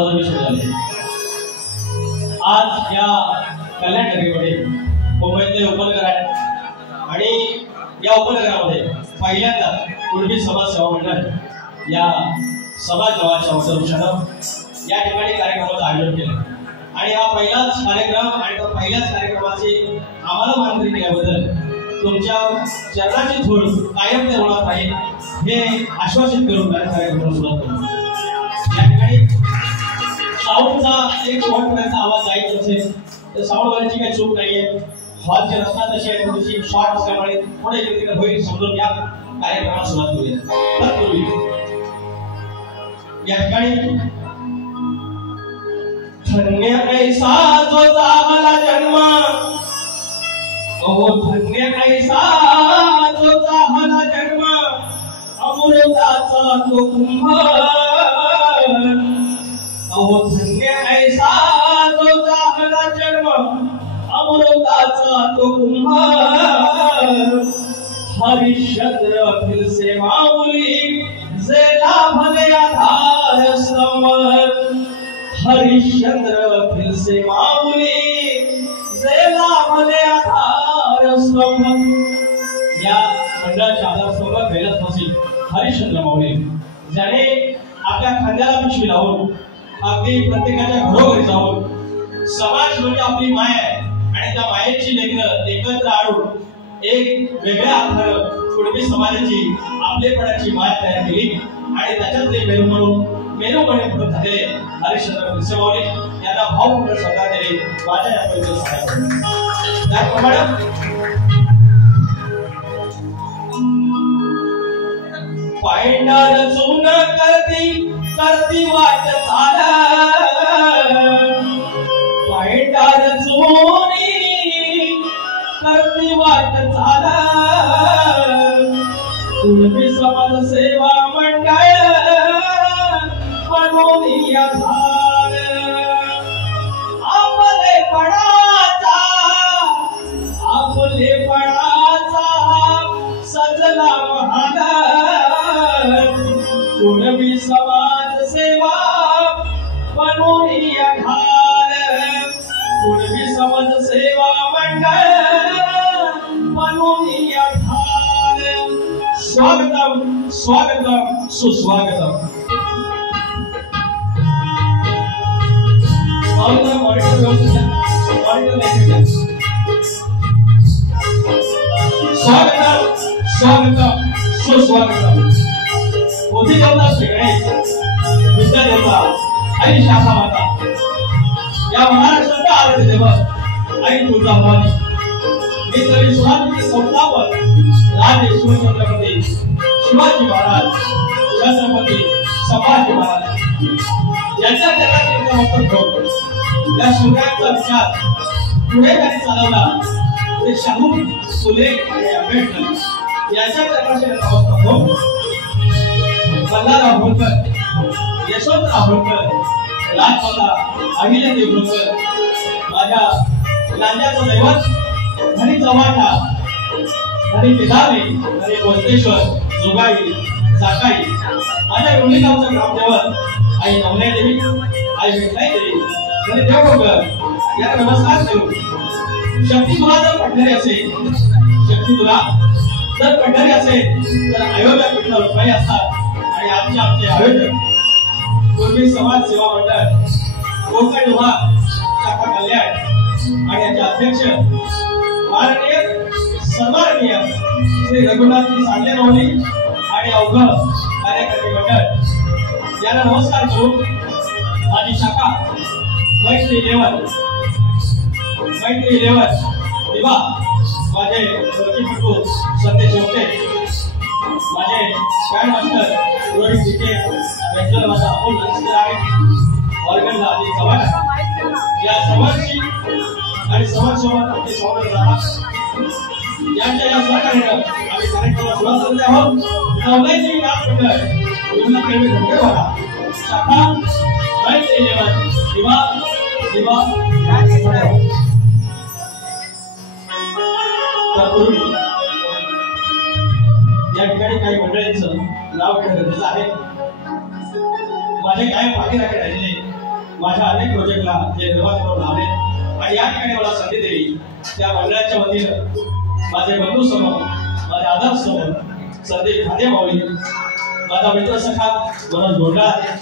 नावाजोगी सुरू झाले। आज या कल्याण नगरीमध्ये मुंबईतले उपनगर आहे आणि या उपनगरामध्ये पहिल्यांदा कुणबी समाज सेवा मंडळ या समाज गावाच्या वृक्षानं या ठिकाणी कार्यक्रमाचं आयोजन केलं आणि हा पहिलाच कार्यक्रम आणि त्या पहिल्याच कार्यक्रमाची आम्हाला मानकरी केल्याबद्दल तुमच्या चरणाची धूळ कायम ते होणार नाही हे आश्वासित करून कार्यक्रमाला सुरुवात करू। या ठिकाणी साऊंडचा एक शेवटपर्यंत आवाज जायचा असेल तर साऊंडवाल्यांची काही चूक नाहीये। हॉलचे रस्ता तशी आहे थोडीशी शॉर्ट असल्यामुळे पुढे तिकडे होईल समजून या कार्यक्रमाला सुरुवात करूया। तत्पूर्वी या ठिकाणी धन्य कैसा जो झाला जन्म, ओ धन्य कैसा जो झाला जन्म, अमृताचा तो कुंभ, ओ धन्य कैसा जो झाला जन्म, अमृताचा तो कुंभ, हरिश्चंद्र फिर से माऊली जेला भले आधार स्तंभ, हरिश्चंद्र फिर से माऊली जेला भले आधार स्तंभ। या मंडळाचे आधारस्तंभ कैलासवासी हरिश्चंद्र माऊली ज्याने आपल्या खांद्याला पिशवी लावून अगदी प्रत्येकाच्या घरोघरी जाऊन समाज म्हणजे आपली माय आहे आणि त्या मायेची लेकरं एकत्र आणून एक वेगळ्या अर्थानं कुणबी समाजाची आपलेपणाची माय तयार केली आणि त्याच्यातले मेरूपणे पुढे झालेले हरिश्चंद्र फिरसे माऊली यांना भावपूर्ण श्रद्धा दिली माझ्या या पवित्र सभागृहात। त्याप्रमाणे पायंडार चून करती वाट चाल, पायंडार चूनी करती वाट चाल, कुणबी समाज सेवा मंडळ बनवली आधार, आपलेपणाचा सजला महाल, कुणबी समाज सेवा बनवली आधार, कुणबी समाज सेवा मंडळ बनवली आधार। स्वागतम स्वागतम सुस्वागतम। स्वागतम स्वागतम सुस्वागतम। मोदी देवता सगळे विद्या देवता आई शाखा माता या महाराष्ट्राचा आराध्य दैवत आई तुळजाभवानी मित्र शिवाजी संस्थापक राजे शिवछत्रपती शिवाजी महाराज छत्रपती संभाजी महाराज यांच्या जगाचा वापर करून या शून्याचा विचार पुढे त्यांनी चालवला ते शाहू फुले आणि आंबेडकर यांच्या प्रकाशाचा वापर करून मल्हारराव होळकर, यशवंतराव होळकर, राजमाता अहिल्यादेवी होळकर, माझ्या नांद्याचं दैवत धनी चव्हाटा, धनी पिधारे, धनी कोस्तेश्वर, जुगाई, जाकाई, माझ्या रोणी गावचं ग्रामदैवत आई नवल्यादेवी, आई विठ्ठलादेवी, धनी देवगोगर या नमस्कार करू। शक्ती तुला जर पडणारी असेल, शक्ती तुला जर पडणारी असेल तर अयोध्या पीठला रुपये असतात आणि आमचे आयोजक कुणबी समाज सेवा मंडळ कोकण विभाग शाखा कल्याण आणि याचे अध्यक्ष माननीय सन्माननीय श्री रघुनाथजी सांगले माऊली आणि अवघ कार्यकर्ते मंडळ यांना नमस्कार करून माझी शाखा मैत्री 11 दिवा माझे प्रतिपटू सत्य शेवटे, माझे बँड मास्टर रोहित जिके, वेंचर माझा अमोल नमस्कार आहे, ऑर्गन आधी चव्हाण या समाजची आणि समाजसेवाचे स्वागत राहा यांच्या या सहकार्याने आम्ही कार्यक्रमाला सुरुवात करत आहोत। नवलाईची नाच मंडळ पूर्ण प्रेमी धन्यवाद शाखा मैत्री 11 दिवा या ठिकाणी काही मंडळींचं नाव घेणं गरजेचं आहे। माझे काय भागीदारी राहिले माझ्या अनेक प्रोजेक्टला जे निर्माण करून लावले आणि या ठिकाणी मला संधी दिली त्या मंडळाच्या वतीनं माझे बंधू समोर माझे आदर समोर संदीप खादे माऊली माझा मित्र सखा मनोज गोंडा आहे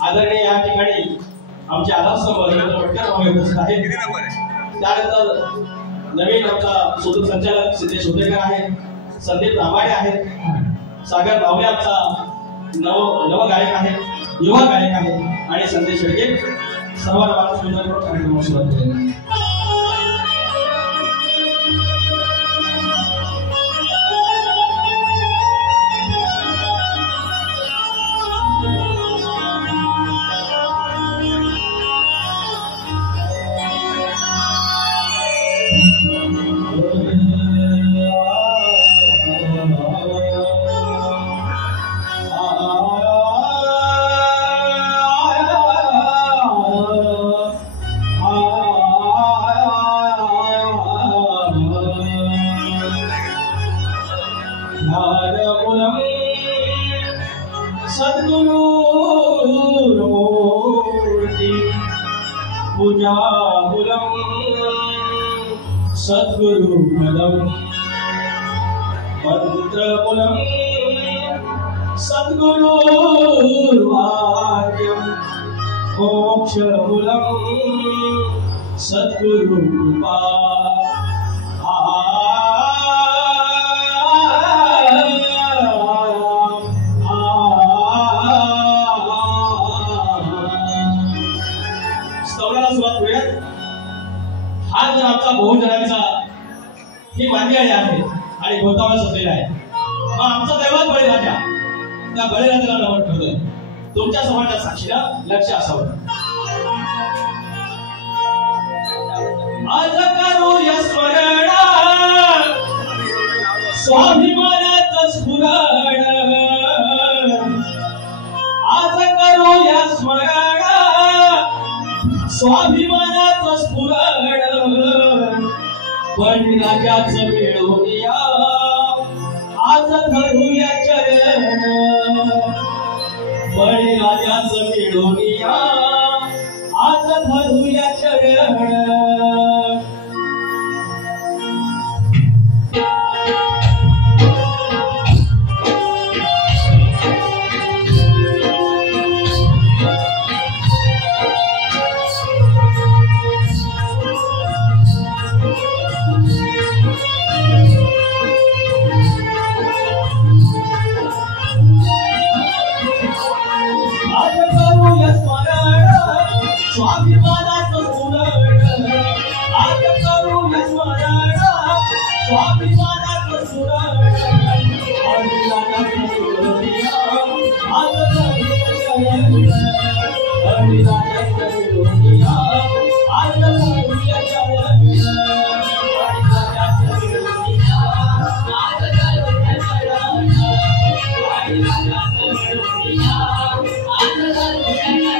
आदरणीय या ठिकाणी आमचे आदर समोर पटकर माऊली उपस्थित आहेत त्यानंतर नवीन आमचा सूत्रसंचालक सिद्धेश उदेकर आहे संदीप रामाडे आहेत सागर बावले आमचा नव गायक आहे युवा गायक आहे आणि संदेश शेळके सर्वांना माझा सुंदर करून कार्यक्रम सुरुवात केली सद्गुरु पदम मंत्र मूलम सद्गुरु वाक्यम मोक्ष मूलम सद्गुरु कृपा स्तवनाला सुरुवात करूयात हा जर आमचा बहुजनांचा ही मांदियाळी आहे आणि गोतावळा सजलेला आहे मग आमचा दैवत बळीराजा त्या बळीराजाला नमन करतोय तुमच्या समाजाच्या साक्षीला लक्ष असावं आज करूया स्मरण स्वाभिमानाचं स्फुरण आज करूया स्मरण स्वाभिमानाचं स्फुरण बळीराजाचं मिळवूया आज धरूया चरण बळीराजाचं मिळवूया आज धरूया चरण स्वाभिमानाचं स्फुरण आज करूया स्मरण स्वाभिमानाचं स्फुरण बळीराजाचं मिळवूया आज धरूया चरण बळीराजाचं मिळवूया आज धरूया चरण बळीराजाचं मिळवूया आज धरूया चरण बळीराजाचं मिळवूया आज धरूया चरण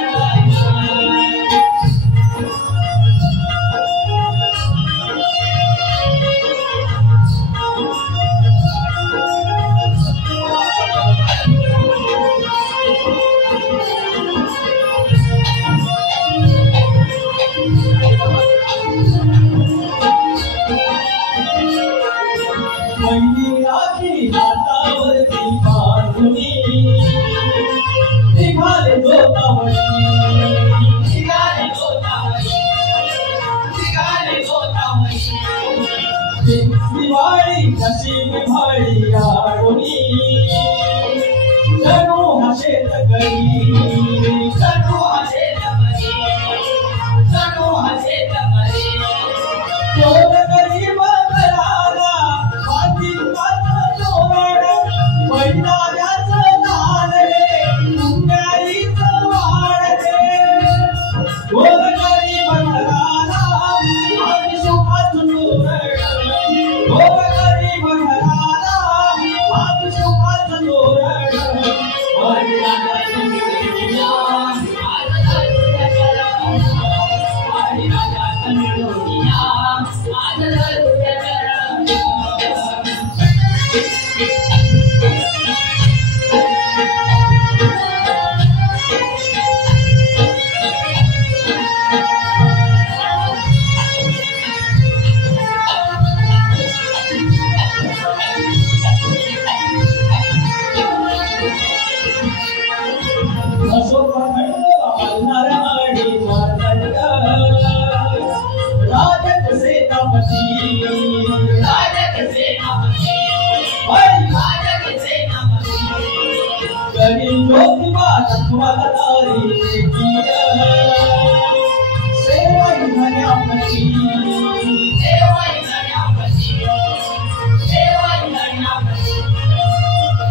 दिवाळी नशीब भाळी आडोनी जणू हसेत करी जणू हसेत करी जणू हसेत करी चोर गरीब घराला बांधिताचं तोरण वैताग्याचं दान रे मुंग्याईचं वाण रे चोर गरीब घराला बांधिताचं तोरण बळीराजाचं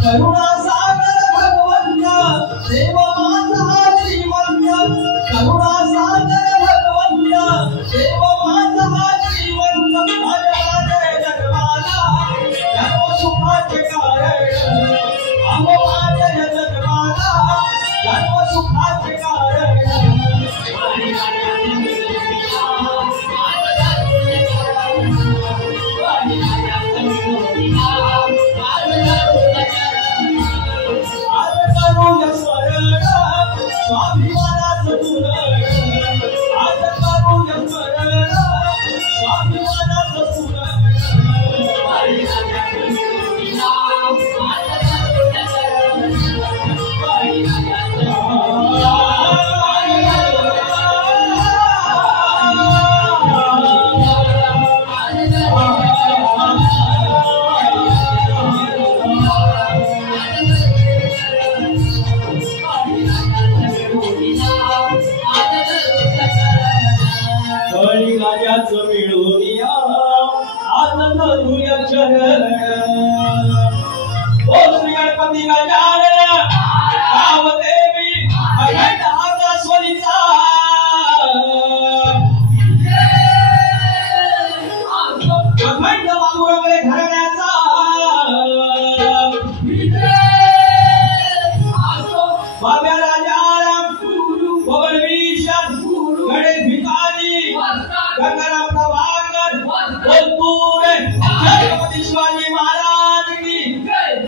करुणा सागर भगवंता देव माझा श्रीमंत करुणा सागर भगवंता देव माझा श्रीमंत माझ्या जन्माला जन्म सुखाचे कारण अहो माझ्या जन्माला जन्म सुखाचे कारण स्वाभिमानाचं पुरण आज करूया स्मरण स्वाभिमानाचं पुरण राजाचं मिळून या आज धरूया चरण ओ श्री गणपती गजानन कामदेवी अखंड आकाशवाणीचा अखंड वाघुळवले घराण्याचा बाब्या राजाराम पवनवीर गणेश भिकारी गंगाराम प्रभाकर बोलतूर छत्रपती शिवाजी महाराज की जय।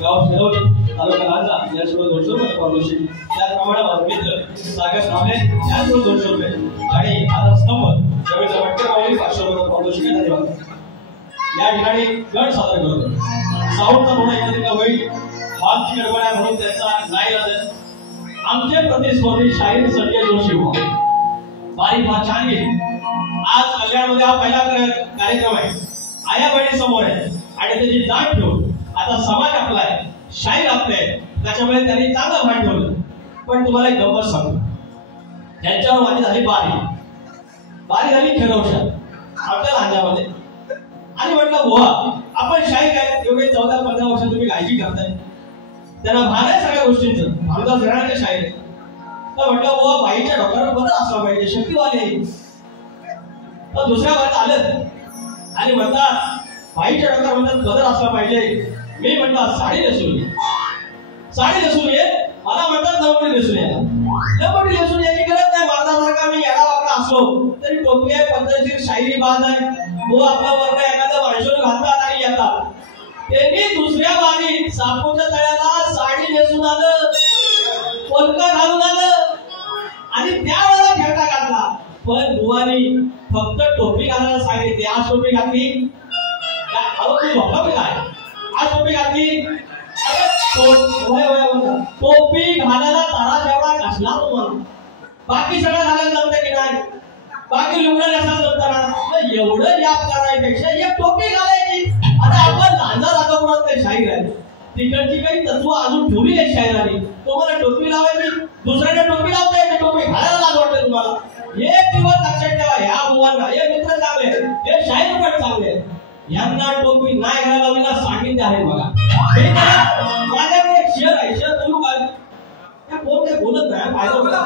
गाव शिरवली तालुका लांजा यासोबत 200 रुपये पारितोषिक त्याचप्रमाणे मित्र सागर नामले यासोबत 200 रुपये आणि आदर स्तंभ जवळचा वटके पावली 500 रुपये पारितोषिक धन्यवाद। या ठिकाणी गट सादर करतो साऊंडचा थोडा एकत्रित होईल हॉलची गडबड आहे म्हणून त्यांचा नाही राहत आमचे प्रतिस्पर्धी शाहीर संजय जोशी बारीक भात छान गेली आज कल्याणमध्ये हा पहिला कार्यक्रम आहे आया बहिणी समोर आहे आणि त्याची जाण ठेवून आता समाज आपला आहे शाहीर आपले आहे त्याच्यामुळे त्यांनी चांगलं भान ठेवलं पण तुम्हाला एक गंमत सांगतो त्यांच्यावर माझी झाली बारी झाली खेळवशा आपल्या लांजामध्ये आणि म्हटलं बुवा आपण शाहीर काय एवढे 14-15 वर्ष तुम्ही गायकी करताय त्यांना भान आहे सगळ्या गोष्टींचं भानुदास घराण्याचे शाहीर आहे तर म्हटलं बुवा बाईच्या डोक्यावर बरं असलं पाहिजे शक्तीवाले तर दुसऱ्या वर्गात आलं आणि म्हणतात बाईच्या डोक्यावर म्हणतात बदल असला पाहिजे मी म्हणतात साडी नेसून ये मला म्हणतात नवरी नेसून यायला नवरी नेसून यायची गरज नाही माझ्यासारखा मी याला वाकडा असलो तरी टोपी आहे पद्धतशीर शायरी बाज आहे वो आपला वर्ग एखाद्या माणसाला घालतात आणि येतात त्यांनी दुसऱ्या बाजूला सापूच्या तळ्याला साडी नेसून आलं पलका घालून आलं आणि त्यावेळेला फेटा घातला पण बुवानी फक्त टोपी घालायला सांगितली आज टोपी घातली काय आज टोपी घातली टोपी घालायला तारा जेवढा कसला तुम्हाला बाकी सगळं घालायला जमतं की नाही बाकी लुगडं कसा जमतं एवढं याप करायपेक्षा एक टोपी घालायची आता आपण लांजा राजापुरात काही शाहीर आहे तिकडची काही तत्व अजून ठेवली आहे शाहिरांनी तुम्हाला टोपी लावायची दुसऱ्याने टोपी लावता येते टोपी घालायला लाज वाटते तुम्हाला एक दिवस लक्षात ठेवा ह्या बुवांना हे मित्र चांगले हे शाहीर पण चांगले यांना टोपी नाही घालायला लावली ना सांगितले आहे बघा. माझ्याकडे एक शेअर आहे, शेअर बोलू का? त्या कोण काय बोलत नाही, फायदा होता.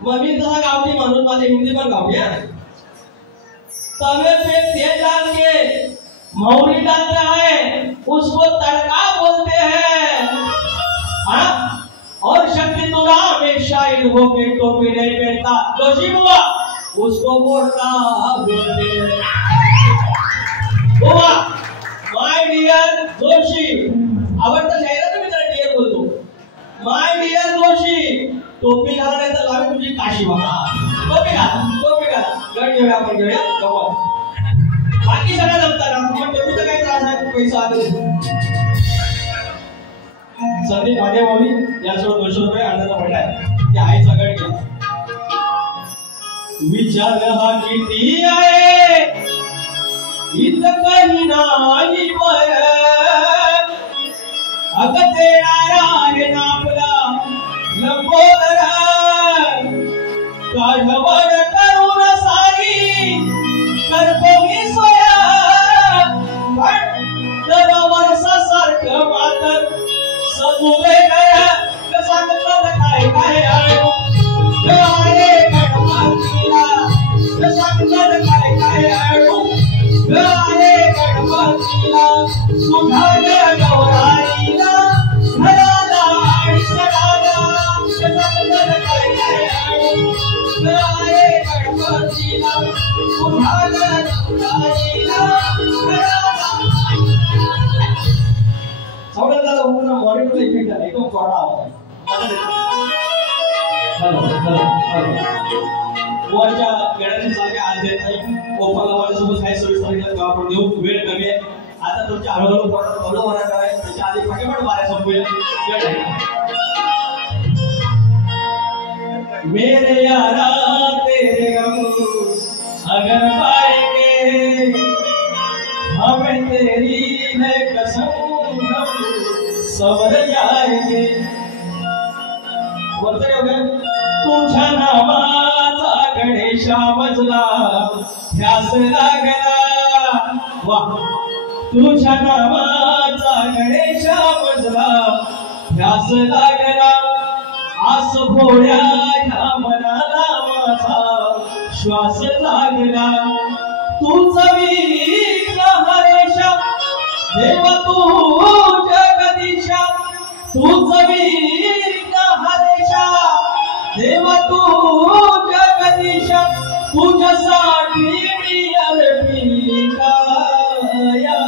मग मी जरा गावठी माणूस, माझे हिंदी पण गावठी आहे. तवे पे तेल डाल के मौरी डालते हैं, उसको तड़का बोलते हैं. हाँ, और शक्ति तुरा हमेशा इन हो के टोपी नहीं पहनता, जोशी बुआ उसको बोलता बोलते हैं. बुआ माय डियर जोशी, आवडता शायराचा मित्र डियर बोलतो. माय डियर जोशी, टोपी घाला नाही तर लावी तुझी काशी बघा. टोपी घाला, टोपी घाला. गड घेऊया आपण, घेऊया गप्पा. बाकी सगळं जमताना मग टोपीचा काय त्रास आहे? पैसा आले संदीप भागेवाली यासोबत 200 रुपये आनंद म्हटलाय की आहे सगळं घ्या. विचार हा किती आहे इथं काही नाही बर, अगं देणारा आहे ना आपला लंबोदर. काढवड करून सारी करतो मी सोया, पण दर वर्षासारखं मातर सजूवे कर सांगतात काय काय आयो अरे गणपतीला सांगतात काय काय आयो अरे गणपतीला तुझा गौराईला घराला आणि सणाला सांगतात काय काय आयो अरे गणपतीला तुझा गौराईला घराला. सगळ्याला पूर्ण मॉनिटर इफेक्ट आहे, एकदम कोरडा आवाज आहे. Hello hello hello. गोवाच्या गडाने सारखे आज देत नाही. ओपनला माझ्यासोबत काही सविस्तर आपण देऊ, वेळ कमी आहे. आता तुमच्या हळूहळू पोटात हळू होणार आहे, त्याच्या आधी फटाफट मारा संपवेल. मेरे यारा तेरे गम अगर पाएंगे हमें तेरी है कसम सवर जाएंगे. बोलते का तुझ्या नावाचा गणेशा मजला ध्यास लागला. वाह, तुझ्या नावाचा गणेशा मजला ध्यास लागला. आस भोळ्या ह्या मनाला माझा श्वास लागला. तुझा वीर हरेशा देवा तू जगदीशा, तुझं वीर हरेशा देवा तू जगदीशा. तुझ्यासाठी मी अर्पित काया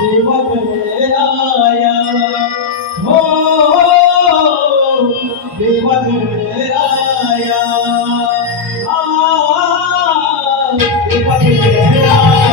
देवा गणराया. हो देवा गणराया, देवा गणराया.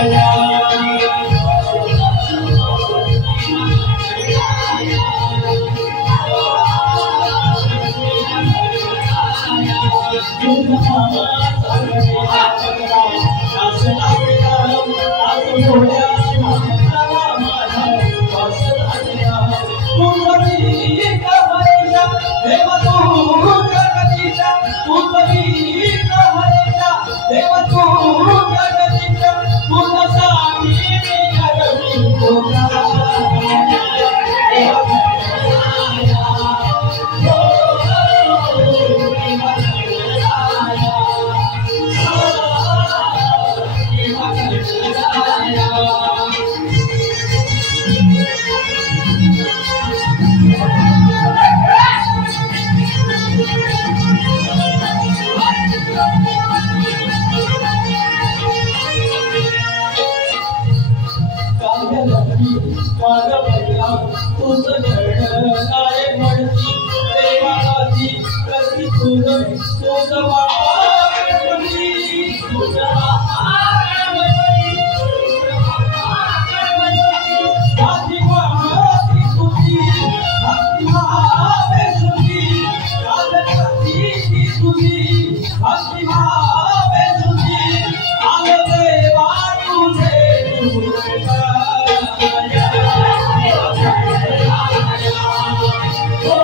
Oh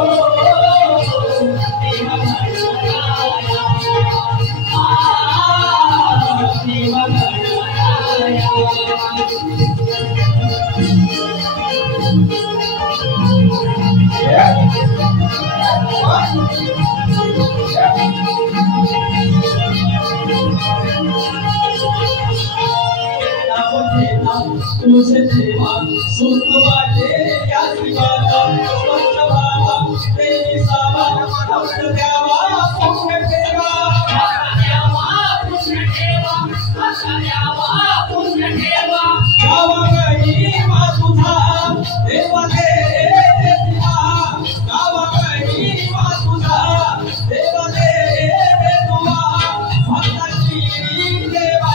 तुझे देवा सुख बाटे क्या बाबा स्वच्छ बाबा तेरी सावा भक्त द्यावा पुण्य ठेवा गावा गई मा तुझा देवा दे तुझा गावा गई मा तुझा देवा दे तुझा भक्ताची देवा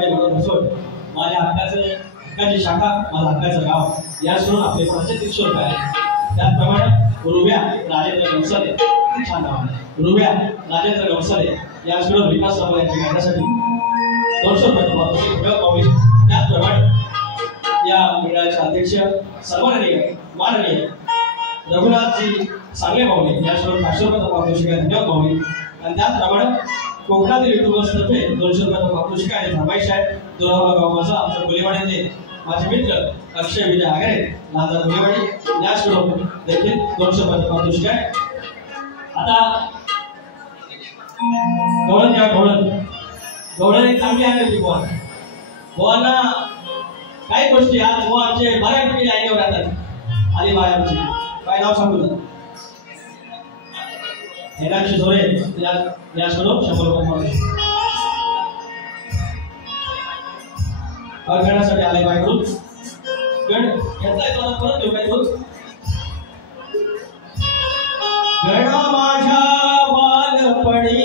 तुझा माझ्या हक्काची शाखा माझा हक्काचं गाव यासरून आपले 3500 रुपये आहे. त्याचप्रमाणे रुब्या राजेंद्र गवसले छान नाव आहे. रुब्या राजेंद्र गवसले यासरून विकास समाज यांच्या कार्यासाठी 200 रुपये पावले. त्याचप्रमाणे या मंडळाचे अध्यक्ष सर्वमाननीय माननीय रघुनाथजी सांगले पावले यासरून 500 रुपये पारितोषिक पावले. आणि त्याचप्रमाणे कोकणातील युट्यूबर्सतर्फे 200 रुपये पारितोषिक आहे. फरमाईश आहे दुरावा गाव माझा आमच्या कोलेवाडीचे माझे मित्र अक्षय विजय आगरे माझा कोलेवाडी यासकडून देखील 200 रुपये पारितोषिक आहे. आता गवळण घ्या गवळण एक चांगली आहे ती गोवांना काही गोष्टी आज गोवा आमचे बऱ्यापैकी लाईनीवर राहतात. आणि बाय आमची काय नाव सांगू ना हेरांशी झोरे यासकडून 100 रुपये पारितोषिक करण्यासाठी आले बायकडून गण घेतलाय तो परत घेऊ काय गणा माझ्या बालपणी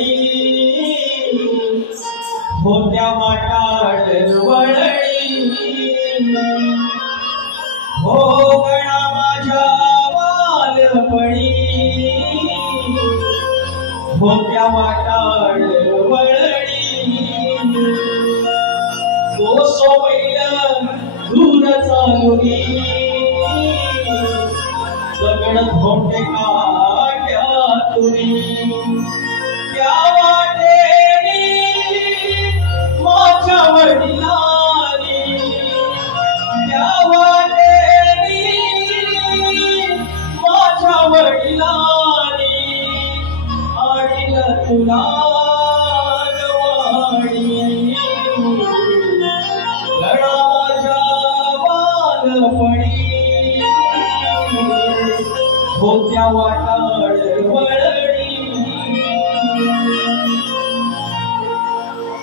होत्या माटाड वळणी हो गणा माझ्या बालपणी होत्या माटाड वळणी सो बैल दूर चालुनी दगड धोंडे काट्या तुरी त्या वाटेनी माझ्या वडिलांनी त्या वाटेनी माझ्या वडिलांनी आणलं तुला होत्या वाटाड वळणी.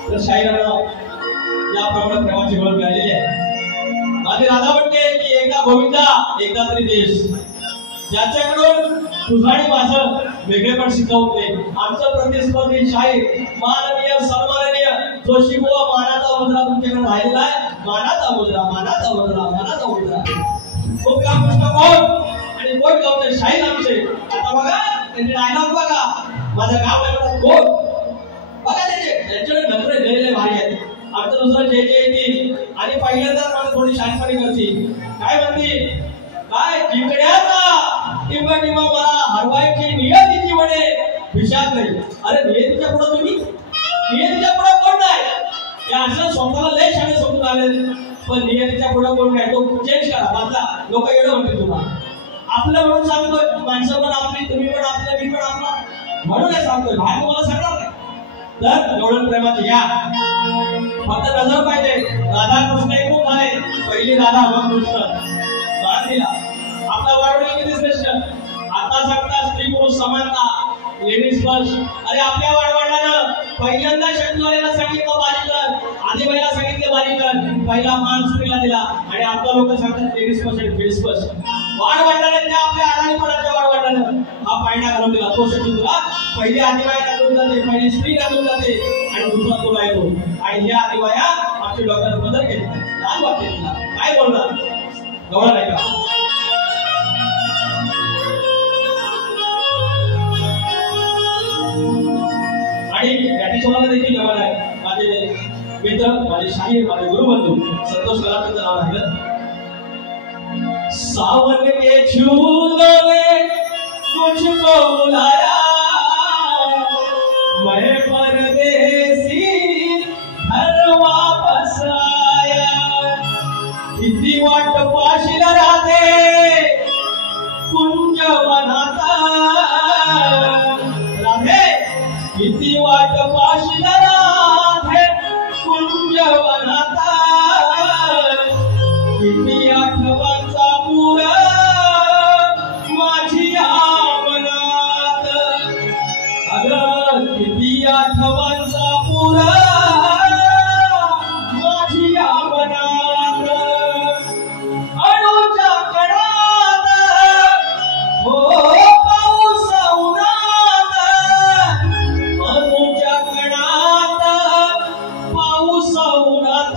तर शाहिरानं याप्रमाणे प्रेमाची ओळख मिळालेली आहे. आणि राधा म्हणते की एकदा गोविंदा एकदा तरी देश, ज्याच्याकडून तुझं आणि माझं वेगळेपण शिकवते. आमचं प्रतिस्पर्धी शाहीर माननीय सन्माननीय जोशीबुवा मानाचा मुद्रा तुमच्याकडे राहिलेला आहे. मानाचा मुद्रा, मानाचा मुद्रा, मानाचा मुद्रा. खूप काम कृष्ण कोण आणि कोण गावते शाहीर आमचे. आता बघा त्यांचे डायलॉग बघा, माझं गाव आहे कोण बघा, त्यांच्याकडे नखरे गेलेले भारी आहेत. आमचं दुसरं जे जे येतील आणि पहिल्यांदा मला थोडी शांतपणे करतील. काय म्हणतील, काय जिंकण्याचा टिंबटिंब मला हरवायची नियतीची म्हणे विषाद नाही. अरे नियतीच्या पुढे तुम्ही, नियतीच्या पुढे कोण नाही. या असं स्वतःला लय शाळे समजून आले, पण नियतीच्या पुढे कोण नाही. तो चेंज करा, वाचा. लोक एवढं म्हणतील तुम्हाला आपलं म्हणून सांगतोय. माणसं पण आपली, तुम्ही पण आपलं, मी पण आपला म्हणून सांगतोय. बाहेर तुम्हाला सांगणार नाही. तर एवढं प्रेमाची घ्या, फक्त नजर पाहिजे. राधा कृष्ण एकूण झाले. पहिली राधा मग कृष्ण मान दिला. आपला वाढवणी किती श्रेष्ठ. आता सांगता स्त्री पुरुष समानता, लेडीज फर्स्ट. अरे आपल्या वाढवण्यानं पहिल्यांदा शक्तीवाल्याला सांगितलं बारीक कर, आदिबाईला सांगितलं बारीक कर, पहिला मान स्त्रीला दिला. आणि आता लोक सांगतात लेडीज फर्स्ट आणि जेंट्स फर्स्ट. वाढवण्याने त्या आपल्या अडाणीपणाच्या वाढवण्यानं हा पायंडा घालून दिला. तो शक्ती तुला पहिली आदिबाई घालून जाते, पहिली स्त्री घालून जाते आणि दुसरा तुला येतो. आणि या आदिबाया आपल्या डोक्यात बदल केली. काय वाटते तुला, काय बोलणार गवळा नाही का. आणि याटिशोला देखील जवळ आहे माझे मित्र, माझे शाहीर, माझे गुरुबंधू संतोष कलाकारांचं नाव राहिलं. सावन के झूलों ने मुझको बुलाया, मैं परदेसी घर वापस आया. किती वाट पाशील राधे कुंज वनाता, राधे किती वाट पाशील राधे कुंज वनाता. किती आठवणचा पूर माझी मनात, अगं किती आठवणचा पूर माझी मनात. अणूच्या कणात हो पाऊस उन्हात, अणूच्या कणात पाऊस उन्हात.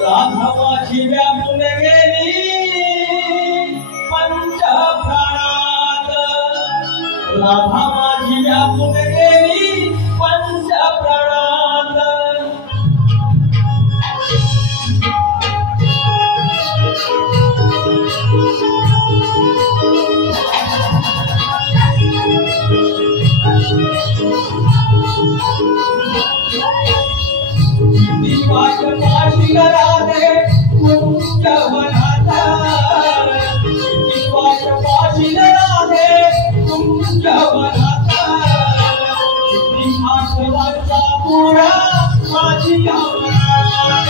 राधा माझी व्यापून गेली पंच प्राणात, राधा माझी व्यापून गेली पंच प्राणात. वाट पाशील राधे कुंज वनाता, वाट पाशील राधे कुंज वनाता. आठवणचा पुरा माझी मनात,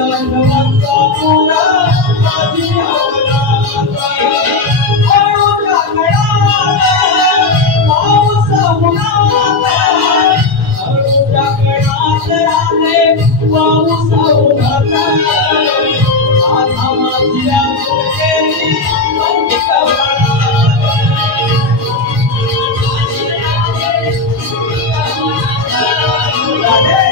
आठवणचा पुरा माझी मनात. अणूच्या कणात पाऊस उन्हात, अणूच्या कणात राधे पाऊस उन्हात. राधा माझी व्यापून गेली पंच प्राणात. राधे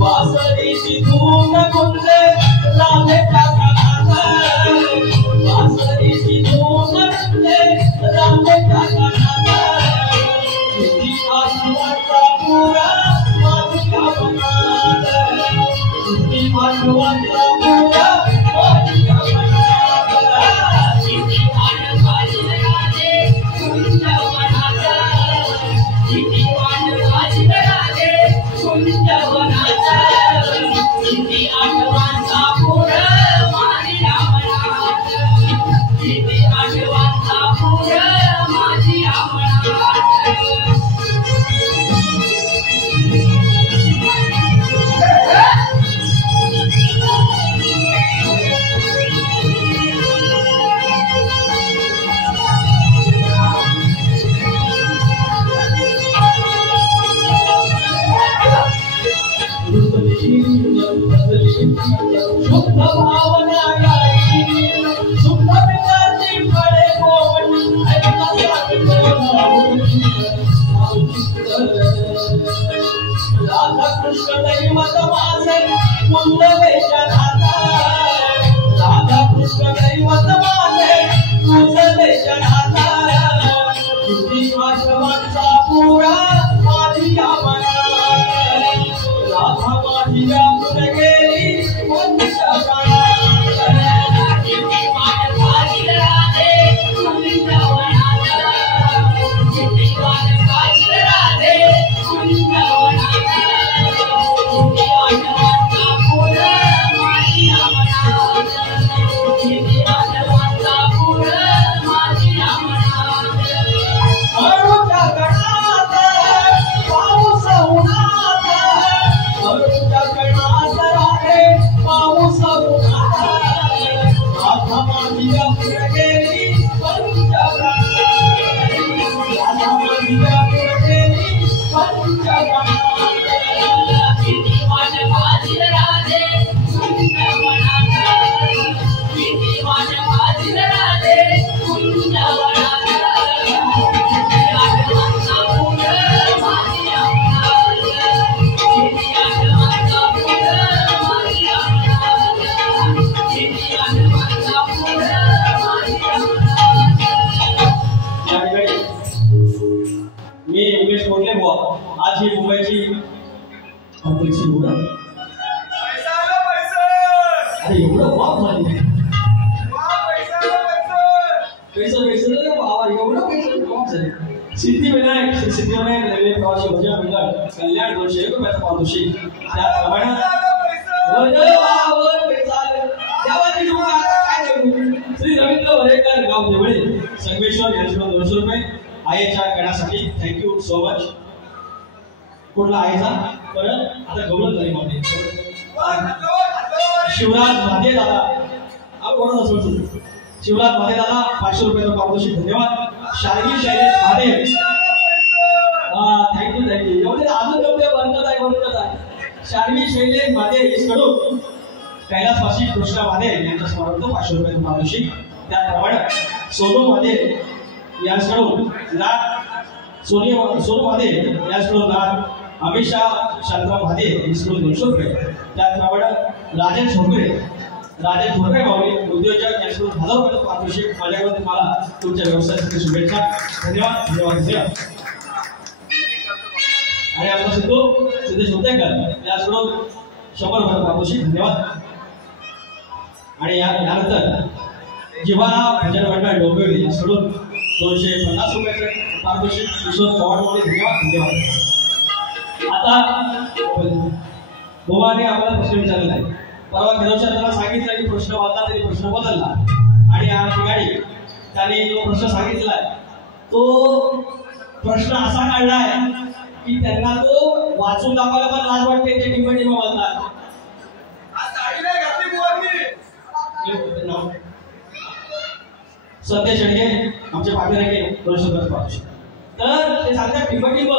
वासरीची धून गुंजे राधे काकानाथ वासरीची धून गुंजे राधे काकानाथ किती आठवणचा पुरा माझ्या मनात किती आठवणचा पुरा माझ्या मनात किती आठवणची राधे तुमच्या मनात किती आठवणची राधे तुमच्या मनात किती आठवणचा पुरा माझ्या मनात किती आठवणचा पुरा माझ्या मनात शुद्ध भावना गाई शुद्ध पिताची फळे कोण राधा कृष्ण दैवत माझे कुंडलेच्या नाथा राधा कृष्ण दैवत माझे कुंडलेच्या नाथा किती आठवणचा पुरा माझ्या मनात राधा माझ्या पुढे गेली कोणत्या काळात किती वाट पाहिली राधे तुमच्या मनात किती वाट पाहिली राधे तुमच्या मनात किती आठवणचा पुरा माझ्या मनात किती आठवणचा पुरा माझ्या मनात अरुच्या गणात पाऊस उन्हात अरुच्या गणात राधे पाऊस उन्हात राधा माझ्या पुढे गेली कोणत्या काळात राधा माझ्या पुढे गेली कोणत्या काळात किती वाट पाहिली राधे तुमच्या मनात किती वाट पाहिली राधे तुमच्या मनात किती आठवणचा पुरा माझ्या मनात किती आठवणचा पुरा माझ्या मनात किती आठवणचा पुरा माझ्या मनात या ठिकाणी मी उमेश कोटले बुवा आज ही मुंबईची कंपनीची मुलं पैसा आला पैसा अरे एवढं वाप झाली पैसा पैसे बाबा एवढं पैसे वाप झाले सिद्धिविनायक श्री सिद्धिविनायक रेल्वे प्रवासी योजना मंडळ कल्याण 200 रुपयाचा पारितोषिक त्याप्रमाणे श्री रवींद्र वरेकर गाव देवळे संगमेश्वर यांच्याकडून 200 रुपये आईच्या गणासाठी थँक्यू सो मच कुठला आईचा परत आता गौरव झाली मध्ये शिवराज भादे दादा बोलत असो शिवराज भादे दादा 500 रुपयाचा पारितोषिक धन्यवाद शार्गी शैलेश भादे थँक्यू एवढे अजून एवढे बरकत आहे शार्गी शैलेश भादे इसकडून कैलासवासी कृष्णा भादे यांच्या स्मरणार्थ 500 रुपयाचं पारितोषिक त्याप्रमाणे सोनू भादे यांच्याकडून सोनू भादे यांच्याकडून अमित शाह शांतराम भादे यांच्याकडून 200 रुपये त्याप्रमाणे राजेश झोंगरे माऊली उद्योजक यांच्याकडून 1000 रुपयाचं पारितोषिक माझ्याकडून तुम्हाला तुमच्या व्यवसायासाठी शुभेच्छा धन्यवाद आणि आपला सिद्धेश होतेकर याच्याकडून 100 रुपयाचं पारितोषिक धन्यवाद आणि यानंतर जिव्हाळा भजन मंडळ डोंबिवली याच्याकडून 250 रुपयाचं पारितोषिक किशोर पवार धन्यवाद आता बोबाने आम्हाला प्रश्न विचारलेला आहे परवा खेळवच्या त्यांना सांगितलं की प्रश्न वाचला तरी प्रश्न बदलला आणि या ठिकाणी त्यांनी जो प्रश्न सांगितलाय तो प्रश्न असा काढलाय की त्यांना तो वाचून दाखवायला पण लाज वाटते ते टिंबटिंब बोलतात सध्या शेडगे आमचे पाठीराखे 200 रुपये पारितोषिक तर ते सांगतात टिंबटिंब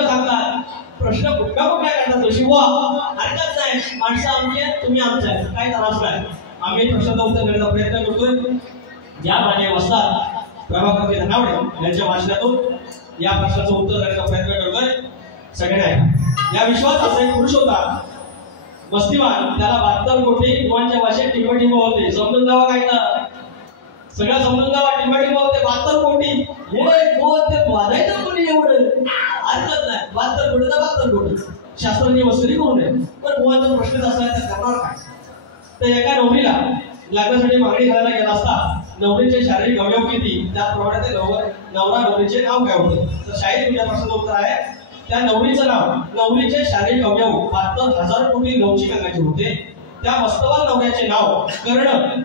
सांगतात प्रश्न कुठला करतात तशी वा हरकत नाही माणसं आमची तुम्ही आमच्या काय त्रास नाही आम्ही प्रश्नाचं उत्तर देण्याचा प्रयत्न करतोय ज्या भाज्या बसतात प्रभाकर धनावडे यांच्या भाषणातून या प्रश्नाचं उत्तर देण्याचा प्रयत्न करतोय. सगळ्यांना या विश्वात असा एक पुरुष होता मस्तीवान, त्याला 72 कोटी युवांच्या भाषेत टिंबटिंब होते. समजून जावा काय तर सगळं समजून जावा. टिंबटिंब होते 72 कोटी. हे ते वाजायचं कोणी एवढं अर्थच नाही. 72 कोटी तर 72 कोटी शास्त्रांनी वसुली करू नये. पण बुवांचा प्रश्न असा आहे तर करणार काय. तर एका नवरीला लग्नासाठी मागणी करायला गेला असता नवरीचे शारीरिक अवयव किती, त्याप्रमाणे ते नवरा नवरीचे नाव काय होते. तर शाहीर तुझ्या प्रश्नाचं उत्तर आहे त्या नवरीचं नाव, नवरीचे शारीरिक अवयव 72,000 कोटी लवचिक अंगाचे होते. त्या मस्तवान नवऱ्याचे नाव कर्ण,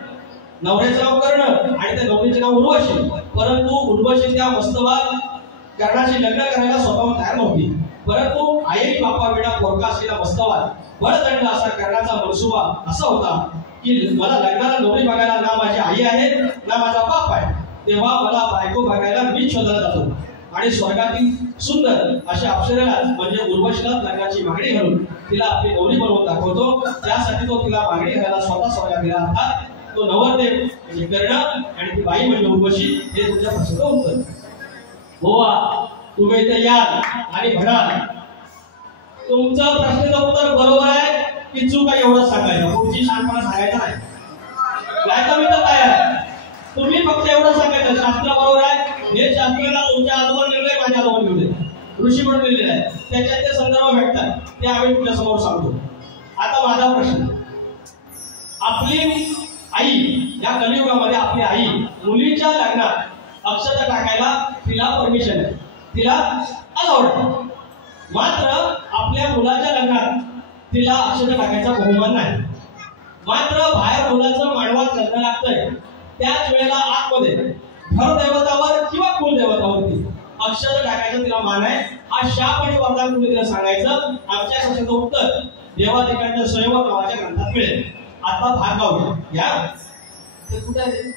नवऱ्याचं नाव कर्ण आणि त्या नवरीचे नाव उर्वशी. परंतु उर्वशी त्या मस्तवान कर्णाशी लग्न करायला स्वतःहून तयार नव्हती. परंतु आई बापा विडा पोरका असलेला मस्तवान बळदंड असा कर्णाचा मनसुबा असा होता की मला लग्नाला नवरी बघायला ना माझी आई आहे ना माझा बाप आहे. तेव्हा मला बायको बघायला मी शोधायला जातो आणि स्वर्गातील सुंदर अशा अप्सरेला म्हणजे उर्वशीला लग्नाची मागणी घालून तिला आपली नवरी बनवून दाखवतो. त्यासाठी तो तिला मागणी घालायला स्वतः स्वर्गात गेला होता. तो नवरदेव म्हणजे कर्ण आणि ती बाई म्हणजे उर्वशी. हे तुमच्या प्रश्नाचं उत्तर. बोवा तुम्ही इथे याल आणि म्हणाल तुमचं प्रश्नाचं उत्तर बरोबर आहे की चूक आहे एवढं सांगायचं. पुढची शांतपणा सांगायचं नाही. मी तर काय आहे तुम्ही फक्त एवढं सांगायचं शास्त्र बरोबर आहे. हे शास्त्राला तुमच्या आजोबा लिहिलंय, माझ्या आजोबा लिहिलंय, ऋषी म्हणून लिहिलेलं आहे. त्याच्यात ते संदर्भ भेटतात ते आम्ही तुमच्या समोर सांगतो. आता माझा प्रश्न, आपली आई या कलियुगामध्ये आपली आई मुलीच्या लग्नात अक्षता टाकायला तिला परमिशन आहे, तिला अलाउड आहे. मात्र आपल्या मुलाच्या लग्नात तिला अक्षता टाकायचा बहुमान नाही. मात्र बाहेर मुलाचं मांडवात लग्न लागतंय त्याच वेळेला आतमध्ये घरदेवतावर किंवा कुलदेवतावरती अक्षता टाकायचं तिला मान आहे. हा शाप आणि वरदान तुम्ही तिला सांगायचं. आमच्या प्रश्नाचं उत्तर देवाधिकांच्या स्वयंवर नावाच्या ग्रंथात मिळेल. आता भाग गाव घ्या. ते कुठे आहे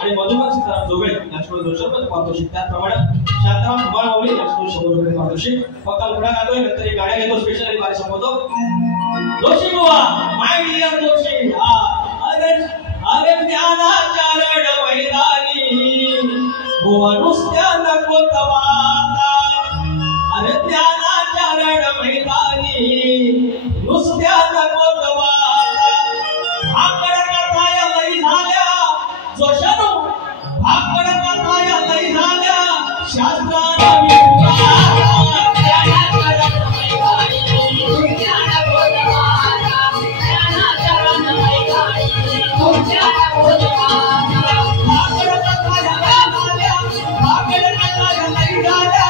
आणि मधुकर सीताराम जोगळे यांच्याकडे 200 रुपये पारितोषिक. त्याचप्रमाणे शांताराम धुमाळवली यांच्याकडे 100 रुपये पारितोषिक. फक्त पुढे गातोय नंतर एक गाणं घेतो स्पेशल आणि बारी संपवतो. जोशी बुवा माय डिअर जोशी अरे ज्ञानाच्या रण मैदानी बुवा नुसत्या नको तवाता. अरे ज्ञानाच्या रण मैदानी नुसत्या नको तवाता. भाकड कथाया लई झाल्या जोशानो, भाकड कथाया लई झाल्या शास्त्राला भाकड कथाया लई झाल्या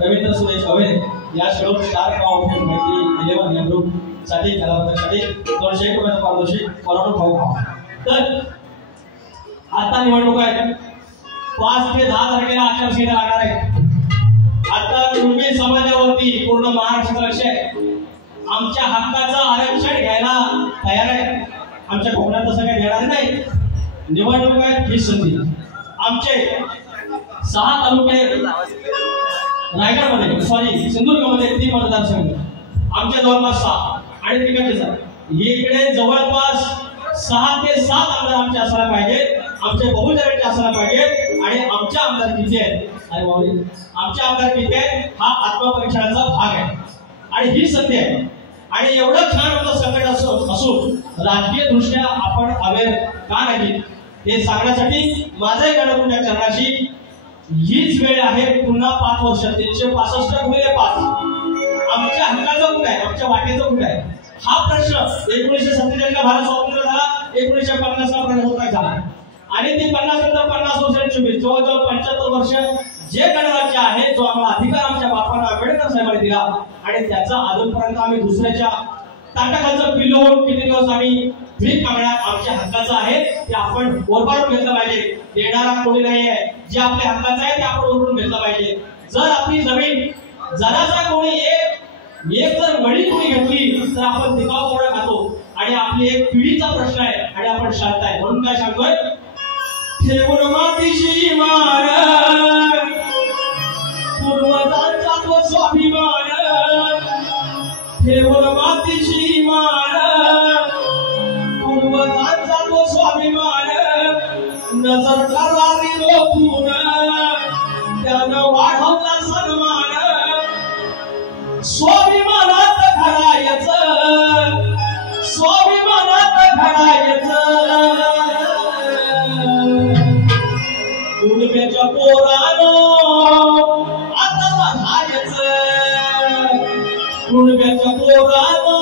रवींद्र सुरेश अवेरे या शेड्यूल स्टार ऑफ मैत्री 11 या ग्रुप साठी खेळाडूंसाठी 200 रुपयाचं पारितोषिक पराठू खाऊ. तर आता निवडणूक आहे 5 ते 10 तारखेला आचारसंहिता लागणार आहे. आता कुणबी समाजावरती पूर्ण महाराष्ट्र लक्ष आहे. आमच्या हक्काचं आरक्षण घ्यायला तयार आहे. आमच्या कोकणात तसं काही घेणार नाही. निवडणूक आहे ही संधी. आमचे 6 तालुके रायगडमध्ये सॉरी सिंधुदुर्गमध्ये 3 मतदारसंघ आमच्या जवळपास 6 आणि तिकडचे 7 इकडे जवळपास 6 ते 7 आमदार आमचे असायला पाहिजे. आमचे बहुजनांचे असायला पाहिजे आणि आमच्या आमदार किती आहेत अरे बाबा आमचे आमदार किती आहेत हा आत्मपरीक्षणाचा भाग आहे आणि ही संधी आहे. आणि एवढं छान आमचं संकट असून राजकीय दृष्ट्या आपण अवेअर का नाही हे सांगण्यासाठी माझे गणपती या चरणाशी हीच वेळ आहे. पुन्हा 5 वर्ष 365 गुणिले 5 आमच्या हक्काचं कुठं आहे आमच्या वाटेचं कुठं आहे हा प्रश्न 1947 ला भारत स्वतंत्र झाला. 1950 ला प्रजासत्ताक झाला आणि ती 50 नंतर 50 वर्षांची जवळजवळ 75 वर्ष जे गणराज्य आहे जो आम्हाला अधिकार आमच्या बापांना आंबेडकर साहेबांनी दिला आणि त्याचा अजूनपर्यंत आम्ही दुसऱ्याच्या ताटाखालचं पिल्लो होऊन किती दिवस आम्ही भीक मागण्यात आमच्या हक्काचं आहे ते आपण ओरबाडून घेतलं पाहिजे. देणारा कोणी नाही आहे. जे आपल्या हक्काचं आहे ते आपण ओरबडून घेतलं पाहिजे. जर आपली जमीन जरासा कोणी एक जर वडी कोणी घेतली तर आपण दिखाव कोणा खातो आणि आपली एक पिढीचा प्रश्न आहे आणि आपण शांत आहे. म्हणून काय सांगतोय ठेवून मातीशी मान पूर्वजांचा तो स्वाभिमान ठेवून मातीशी मान पूर्वजांचा तो स्वाभिमान नजर करारी रोखून त्यानं वाढवला सन्मान स्वाभिमानात घडायचं स्वाभिमानात घडायचं कुणब्याच्या पोरानो आता बघायचं कुणब्याच्या पोरानो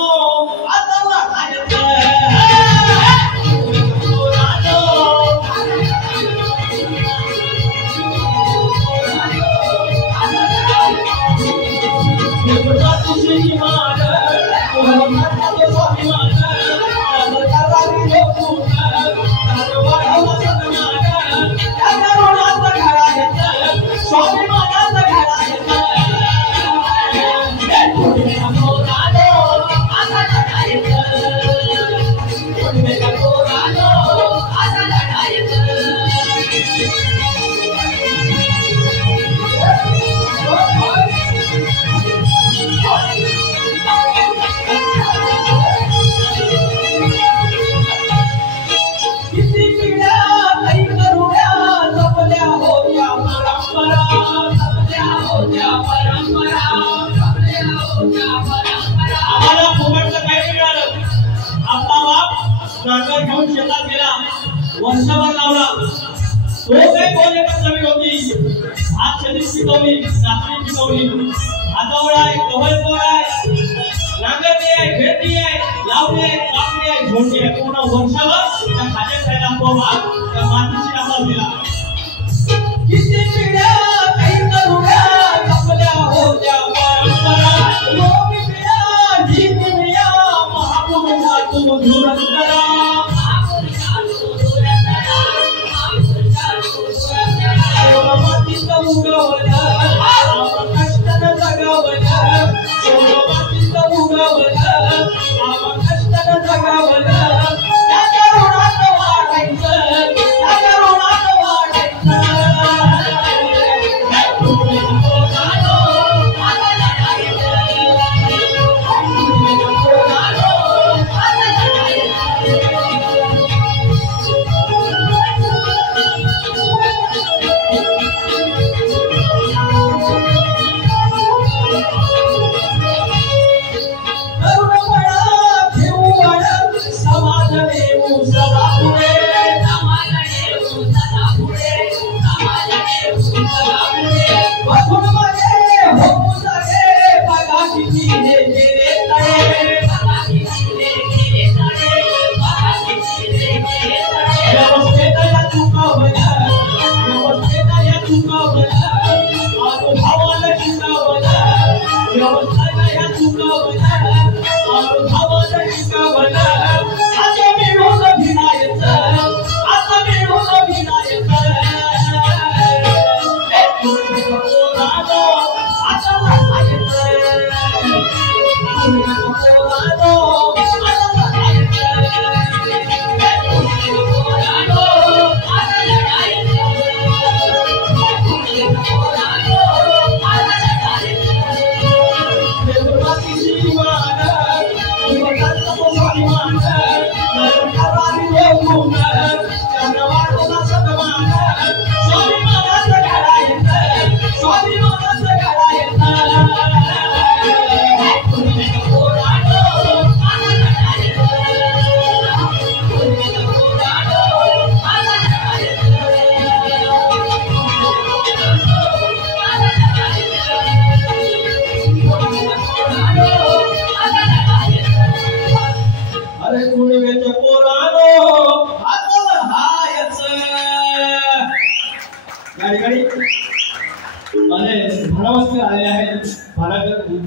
नांगर घेऊन शेतात गेला, वर्षभर लावला. तो काही 2 एकर जमीन होती. भात शेतीत पिकवली, कापणी पिकवली, भातावळ आहे, कवळपोळ आहे, नांगरणी आहे, फेरणी आहे, लावणी आहे, कापणी आहे, झोडणी आहे. पूर्ण वर्षभर त्या खाद्य खायला तो भाग त्या मातीशी नांगर दिला. किती पिढ्या काही करूया आपल्या होत्या परंपरा. लोक पिढ्या ही पिढ्या महापुरुषातून धुरंधर करा. मातीचं उगवलं आपण कष्टानं जगावलं. मातीचं उगवलं आपण कष्टानं जगावलं. त्या करुणात वाढायचं, त्या करुणात वाढायचं.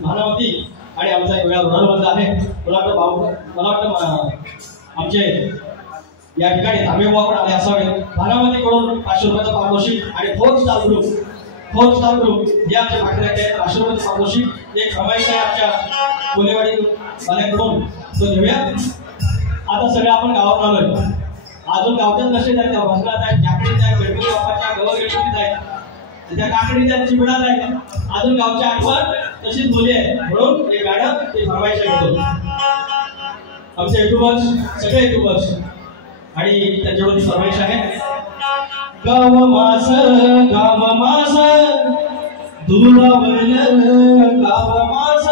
भानावती आणि आमचा एक वेगळा वृद्धबंध आहे. मला वाटतं आमचे या ठिकाणी धामेबुवा पण आले असावे. भानावतीकडून 500 रुपयाचं पारितोषिक आणि फोर स्टार ग्रुप हे आमच्या भाकऱ्याचे 500 रुपयाचं पारितोषिक एक फरमाईश आहे आमच्या कोलेवाडी वाल्याकडून, तो घेऊया. आता सगळे आपण गावात आलोय. अजून गावच्याच नशेत आहेत, त्या भजनात आहेत, जाकडीत आहेत, गणपती बाप्पाच्या गवर गणपतीत आहेत, त्या काकडीत आहेत, चिबडात आहेत. अजून गावची आठवण तशीच बोली आहे. म्हणून एक गाणं ते फरमाईश घेतो. आमचे युट्यूबर्स, सगळे युट्यूबर्स आणि त्यांच्याकडून ती फरमाईश आहे. गाव मास दुरावलं गाव मास